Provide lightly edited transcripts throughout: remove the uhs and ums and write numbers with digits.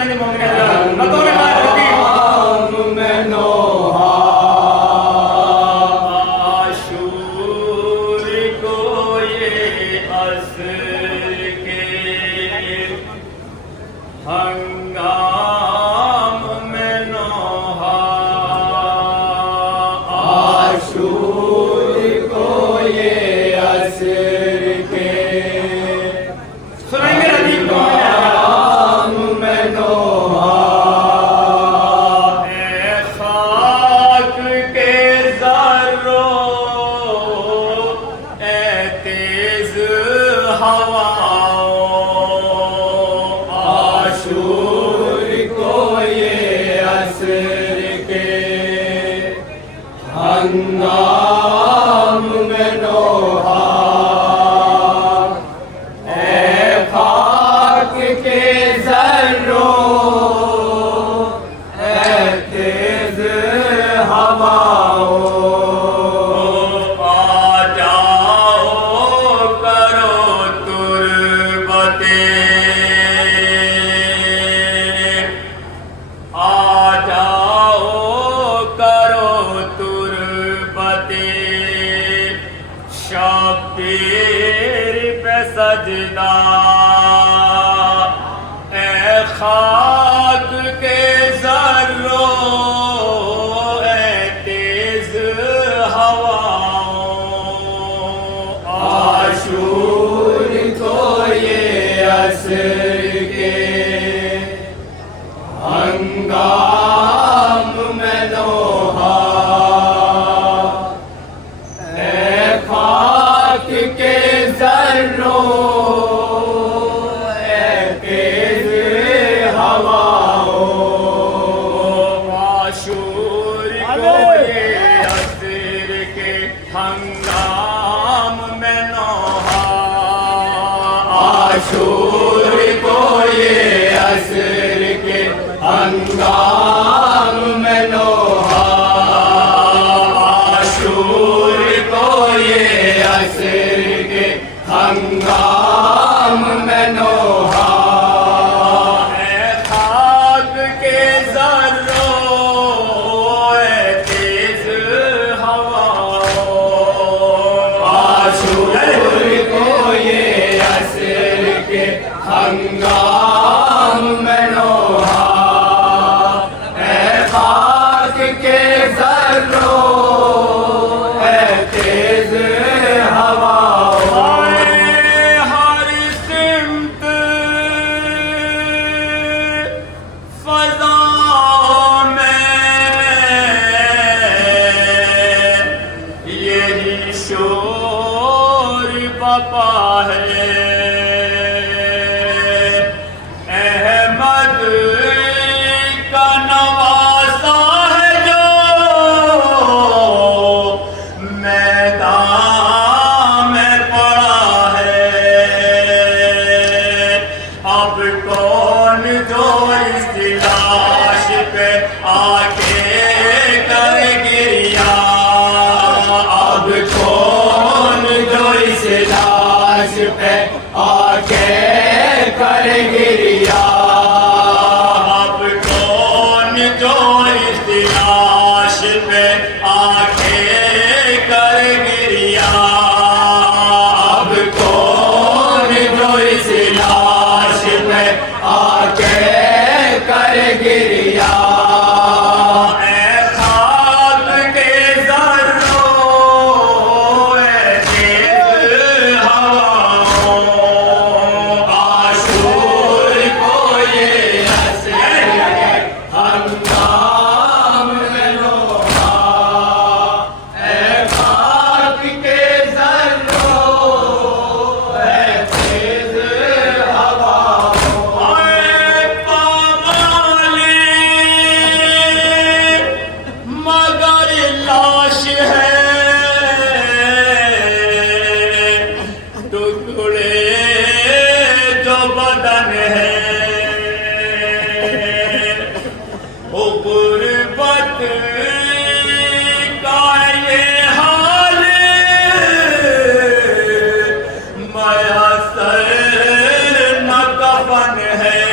नहीं मोंगने बतौर मारती मैं नोहा आशूर को ये असर के हंगाम में नोहा आशूर को ये असर के सुनाएंगे रदीप को मैं नोहा खाक के ज़र्रों ए तेज़ हवाओं आशूर को ये असर के हंगाम में नोहा ए खाक के ज़र्रों ए तेज़ हवाओं आ जाओ करो तुरबते आ जाओ करो तुरबते शब्बीर पे सजदा ए खाक के ज़र्रों ए तेज़ हवाओं आशूर को ये असर के हंगाम में नोहा ए खाक के ज़र्रों ए तेज़ हवाओं आशूर को ये असर के हंगाम में नोहा आशूर को ये असर के हंगाम में नोहा आशूर को ये असर के हंगाम में नोहा ए खाक के ज़र्रों ए तेज़ हवाओं आशूर को ये असर के हंगाम में नोहा ए खाक के ज़र्रों ए तेज़ हवाओं हर सिमत फज़ा में यही शोर बपा है अहमद का नवासा है जो मैदान में पड़ा है अब कौन जो इस लाश पे आके कर गिरिया अब कौन जो इस लाश पे आके कर गिरिया अब कौन जो इस लाश पे आके कर गिरिया अब कौन जो इस लाश पे आके कर गिरिया ए खाक के ज़र्रों ए तेज़ हवाओं आशूर को ये असर के हंगाम में नोहा ए खाक के ज़र्रों ए तेज़ हवाओं आए पामाली मगर लाश है टुकड़े जो बदन है ओ गुर्बत का ये हाल मयसर न कफन है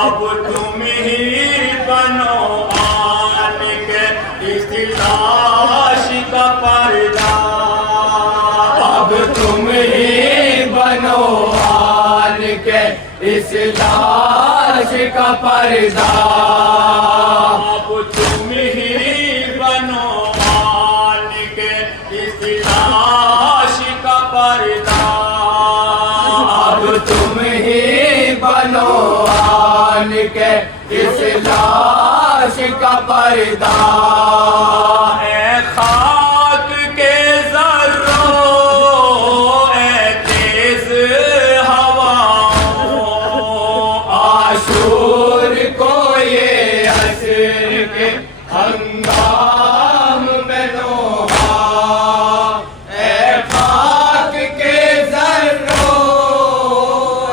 अब तुम ही बनो आन के इस लाश का पर्दा। अब तुम ही बनो आन के इस लाश का पर्दा। अब तुम ही बनो आन के इस लाश का पर्दा। अब तुम ही बनो आन के इस लाश का पर्दा। ए खाक के ज़र्रों, ए तेज़ हवाओं, आशूर को ये असर के हंगाम में नोहा। ए खाक के ज़र्रों,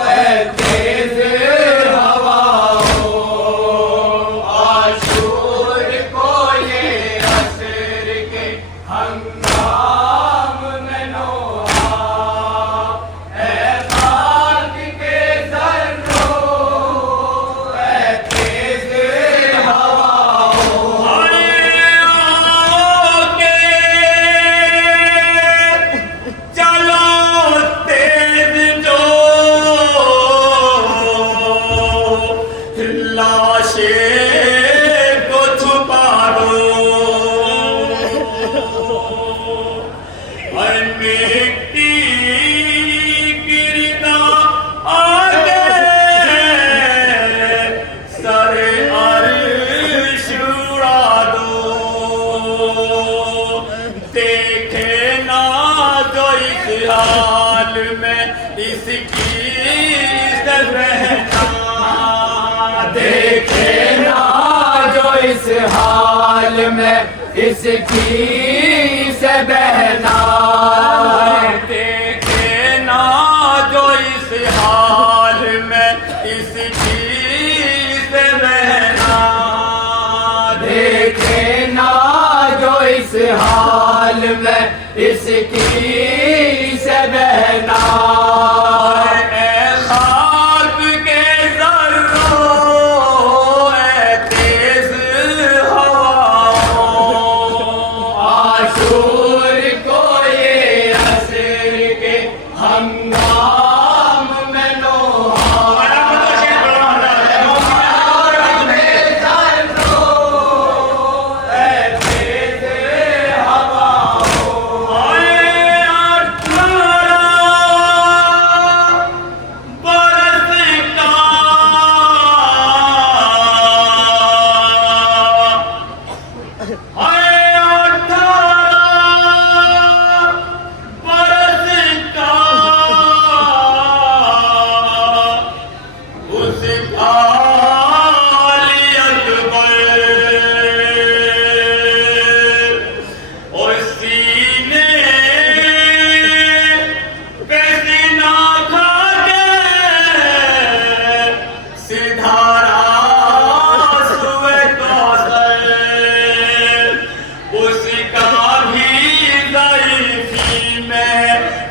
ए तेज़ हवाओं, आशूर को ये असर के हंगाम में नोहा। ए खाक के ज़र्रों, ए तेज़ हवाओं, चलो तेज जो लाशें को छुपा दो। और मिट्टी गिरता आगे सरे अर्श उड़ा दो। देखे ना जो इस हाल में इसकी रहना। देखे ना जो इस हाल में इसकी से बहना। देखे ना जो इस हाल में इसकी से रहना। देखे ना जो इस हाल में इसकी से बहना। ए खाक के ज़र्रों, ए तेज़ हवाओं, आशूर को ये असर के हंगाम में नोहा।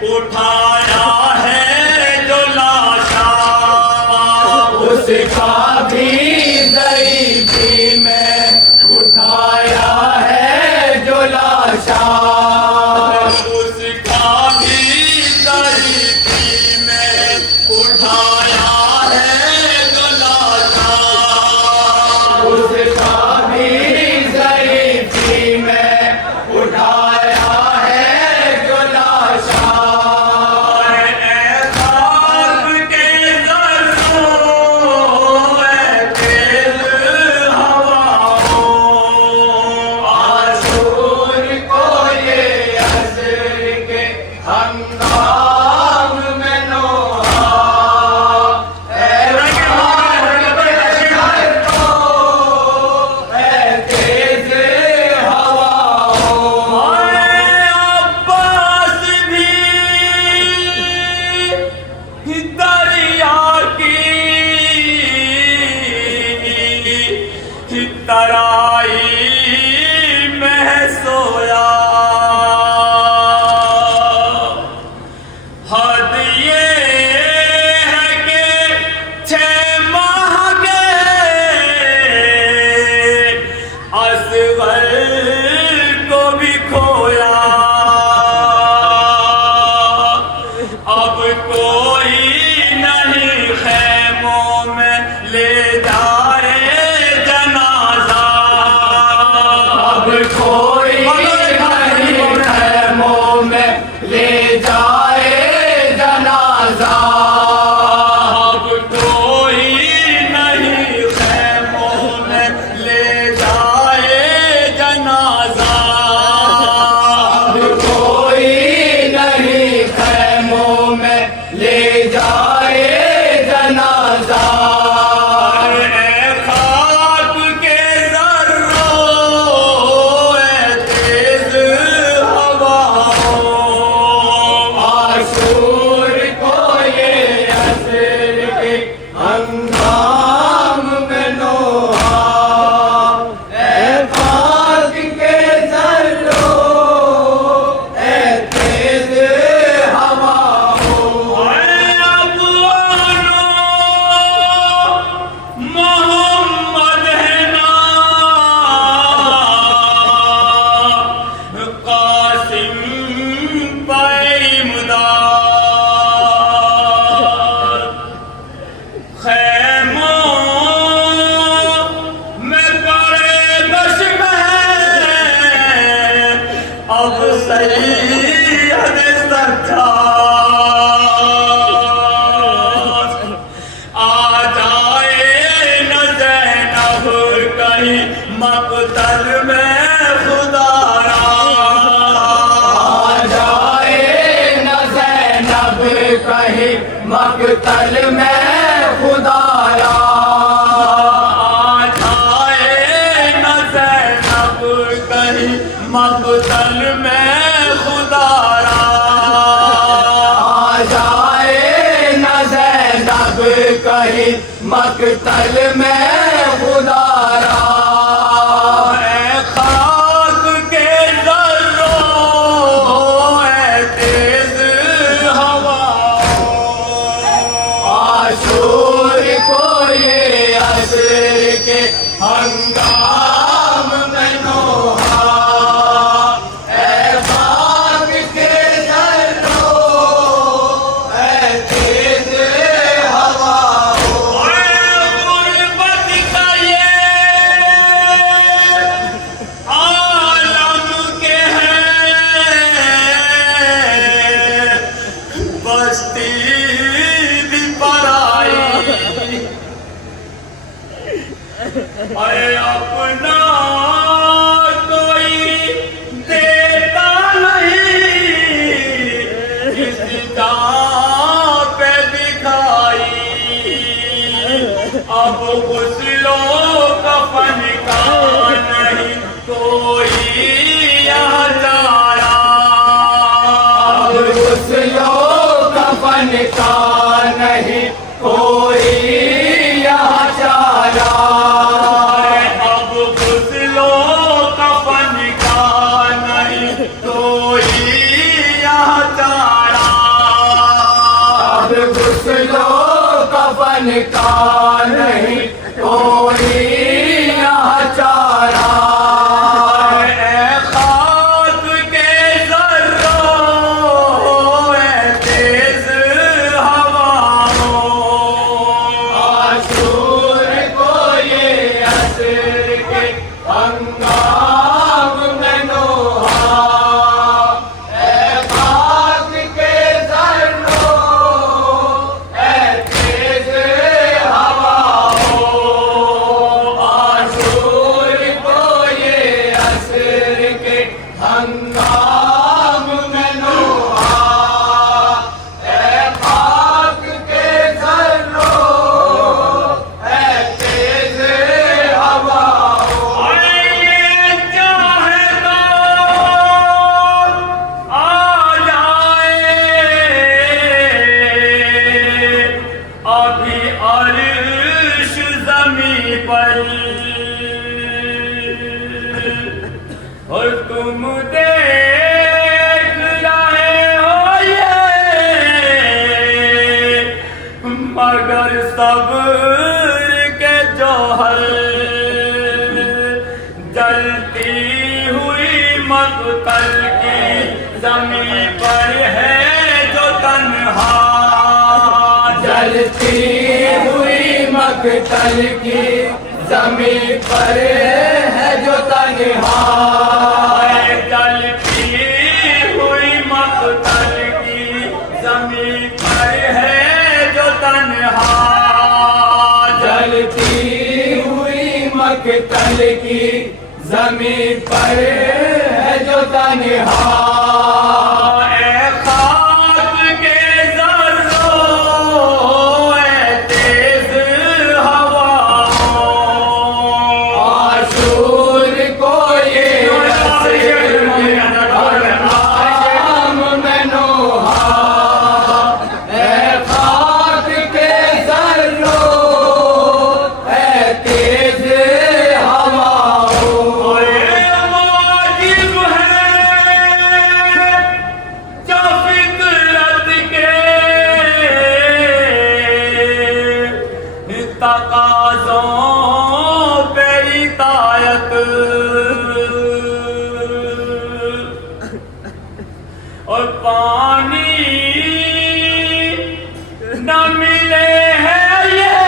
उठाया है जो लाशा। उसका भी ज़रीफ़ी में उठाया है जो लाशा। उसका भी ज़रीफ़ी में उठाया है जो लाशा। उसका भी ज़रीफ़ी में उठाया है जो लाशा। ए खाक के ज़र्रों, ए तेज़ हवाओं, आशूर को ये असर के हंगाम में नोहा। तेज हवाओं, अब्बास भी दरिया की तराई में सोया। हद ये है कि 6 माह के जाए जनाजा। अब कोई नहीं खैमों में ले जाए जनाजा। अब कोई नहीं खैमों में ले जाए जनाजा। अब कोई नहीं खैमों में ले जाए जनाजा। ए खाक के ज़र्रों, ए तेज़ हवाओं, आशूर को ये असर के हंगाम में नोहा। ए खाक के ज़र्रों, ए तेज़ हवाओं, मोहम्मद है ना, कासिम पैमदाद, खैमों में पड़े दुश्मन, अब सैयद सज्जाद आ जाए न ज़ैनब कहीं मक़तल में खुदारा। आ जाए न ज़ैनब कहीं मक़तल में खुदारा। आ जाए न ज़ैनब कहीं मक़तल में खुदारा। आ जाए न ज़ैनब कहीं मक़तल में खुदारा। ए खाक के ज़र्रों, ए तेज़ हवाओं, आशूर को ये असर के हंगाम में नोहा। ए खाक के ज़र्रों, ए तेज़ हवाओं, गुर्बत का ये आलम के हैं, बस्ती भी पराई, अरे अपना कोई देता नहीं, इस दांव पे दिखाई। अब गुस्लो कफन का नहीं कोई यहाँ चारा। अब गुस्लो कफन का नहीं कोई यहाँ चारा। अब गुस्लो कफन का नहीं कोई यहाँ चारा। अब गुस्लो कफन का नहीं कोई यहाँ चारा। ए खाक के ज़र्रों, ए तेज़ हवाओं, आशूर को ये असर के हंगाम में नोहा। ए खाक के ज़र्रों, ए तेज़ हवाओं, आशूर को ये असर के हंगाम में नोहा। ए खाक के ज़र्रों, ए तेज़ हवाओं, आए चाहे तो आ जाए, अभी अर्श ज़मीं पर, और तुम देख रहे हो ये, मगर सब्र के जौहर जलती हुई मक़तल की ज़मीं पर है जो तन्हा। जलती हुई मक मकतल की जमीन पर है जो तन्हा, जलती हुई मकतल की जमीन पर है जो तन्हा, जलती हुई मकतल की जमीन पर है जो तन्हा। ए खाक के ज़र्रों, ए तेज़ हवाओं, आशूर को ये आम में नोहा, ए खाक के ज़र्रों, ए तेज़ हवाओं, ये वाजिब है जो फितरत के तकाज़ों पे इतायत, और पानी न मिले है ये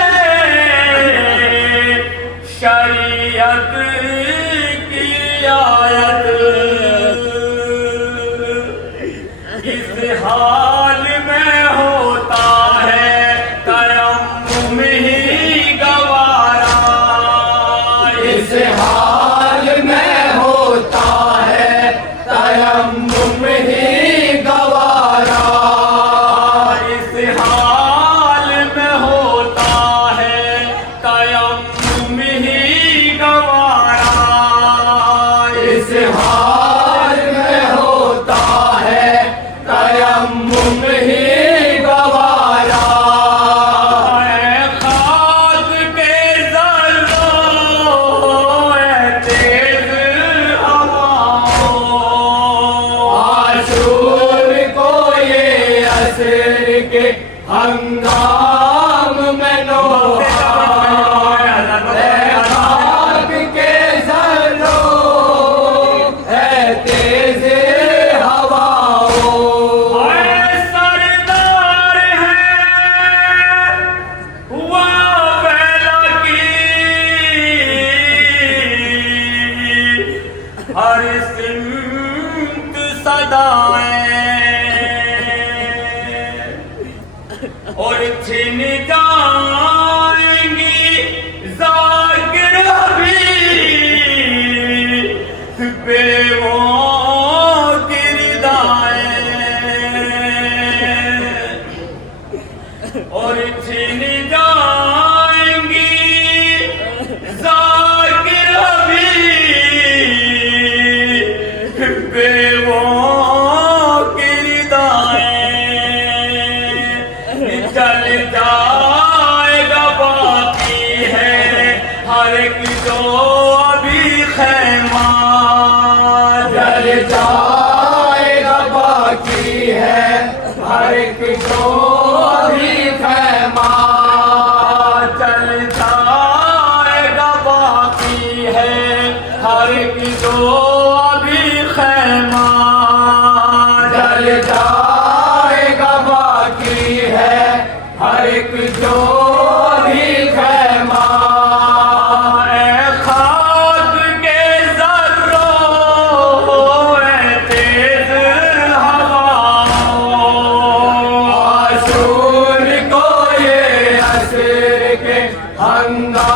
शरीयत की आयत। इस हाल में होता है तयम्मुम ही गवारा, इस हाल में होता है तयम्मुम ही गवारा, इस हाल में होता है तयम्मुम ही गवारा, इस हाल में होता है तयम्मुम ही गवारा। है खाक के ज़र्रों, ए तेज़ हवाओं, आशूर को ये असर के हंगाम में नोहा, ए खाक के ज़र्रों, ए तेज़ हवाओं, हाय सरदार है हुआ बैला की, हर सिमत सदाएं, और छिन जाएंगी जाकिर भी बेवों की रिदाएं, और छिन जाएंगी जाकिर भी बेवों की रिदाएं, चल जाएगा बाकी है हर एक जो अभी खैमा, जल जाएगा बाकी है हर एक जो भी खैमा, चल जाएगा बाकी है हर एक जो अभी खैमा, जल जाएगा बाकी है हर एक जो भी खैमा, ए खाक के ज़र्रों, ए तेज़ हवाओं, आशूर को ये असर के हंगाम